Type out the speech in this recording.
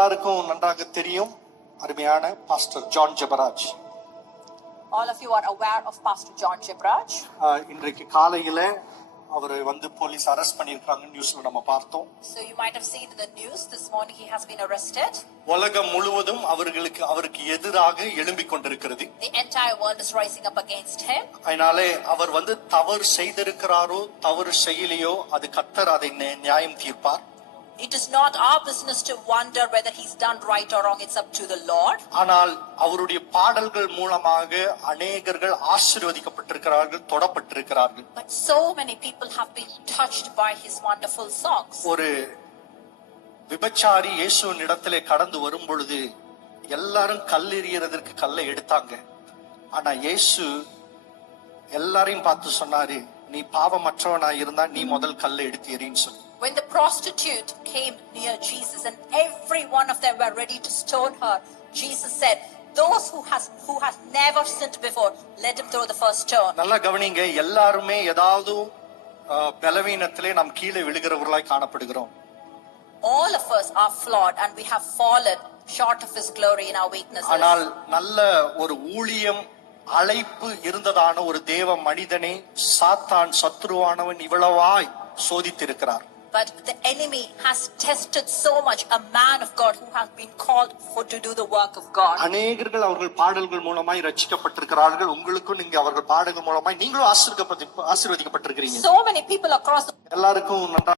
எல்லாருக்கும் நன்றாக தெரியும். அருமையான pastor John Jebaraj All of you are aware of Pastor John Jibraj. இன்றைக்கு காலையில அவரை வந்து போலீஸ் அரெஸ்ட் பண்ணியிருக்காங்க நியூஸ்ல நம்ம பார்த்தோம். So you might have seen in the news. This morning he has been arrested. உலகம் முழுவதும் அவர்களுக்கு அவருக்கு எதிராக எழும்பிக் கொண்டிருக்கிறது. The entire world is rising up against him. அதனாலே அவர் வந்து தவறு செய்திருக்கிறாரோ தவறு செய்யலையோ அது கத்தர் அதை நியாயம் தீர்ப்பார். It is not our business to wonder whether he's done right or wrong. It's up to the Lord. ஆனால் அவருடைய பாடல்கள் மூலமாக அநேகர்கள் ஆசீர்வதிக்கப்பட்டிருக்கிறார்கள் தொடப்பட்டிருக்கிறார்கள் But so many people have been touched by his wonderful songs. ஒரு விபச்சாரி இயேசுவின் இடத்திலே கடந்து வரும் பொழுது எல்லாரும் கல்லெறியறதற்கு கல்லை எடுத்தாங்க ஆனா இயேசு எல்லாரையும் பார்த்து சொன்னாரு நீ பாவமற்றவனா இருந்தா நீ முதல் கல்லை எடுத்து எறின்னு சொல்லி When the prostitute came near Jesus and every one of them were ready to stone her, Jesus said, those who has who has never sinned before, let him throw the first stone. நல்லா கவனிங்க எல்லாருமே ஏதாவது பலவீனத்திலே நாம் கீழே விழுகிறவர்களாய் காணப்படுகிறோம் All of us are flawed and we have fallen short of his glory in our weaknesses. ஆனால் நல்ல ஒரு ஊழியம் அழைப்பு இருந்ததான ஒரு தேவ மனிதனை சாத்தான் சத்ருவானவன் இவ்வளவாய் சோதித்திருக்கிறார் But the enemy has tested so much a man of God who has been called for to do the work of God. அநேகர்கள் அவர்கள் பாடல்கள் மூலமாய் ரட்சிக்கப்பட்டிருக்கிறார்கள் உங்களுக்கும் நீங்க அவர்கள் பாடல்கள் மூலமாய் நீங்களும் ஆசீர்வதிக்கப்பட்டு ஆசீர்வதிக்கப்பட்டிருக்கிறீங்க So many people across the எல்லாருக்கும் நன்றா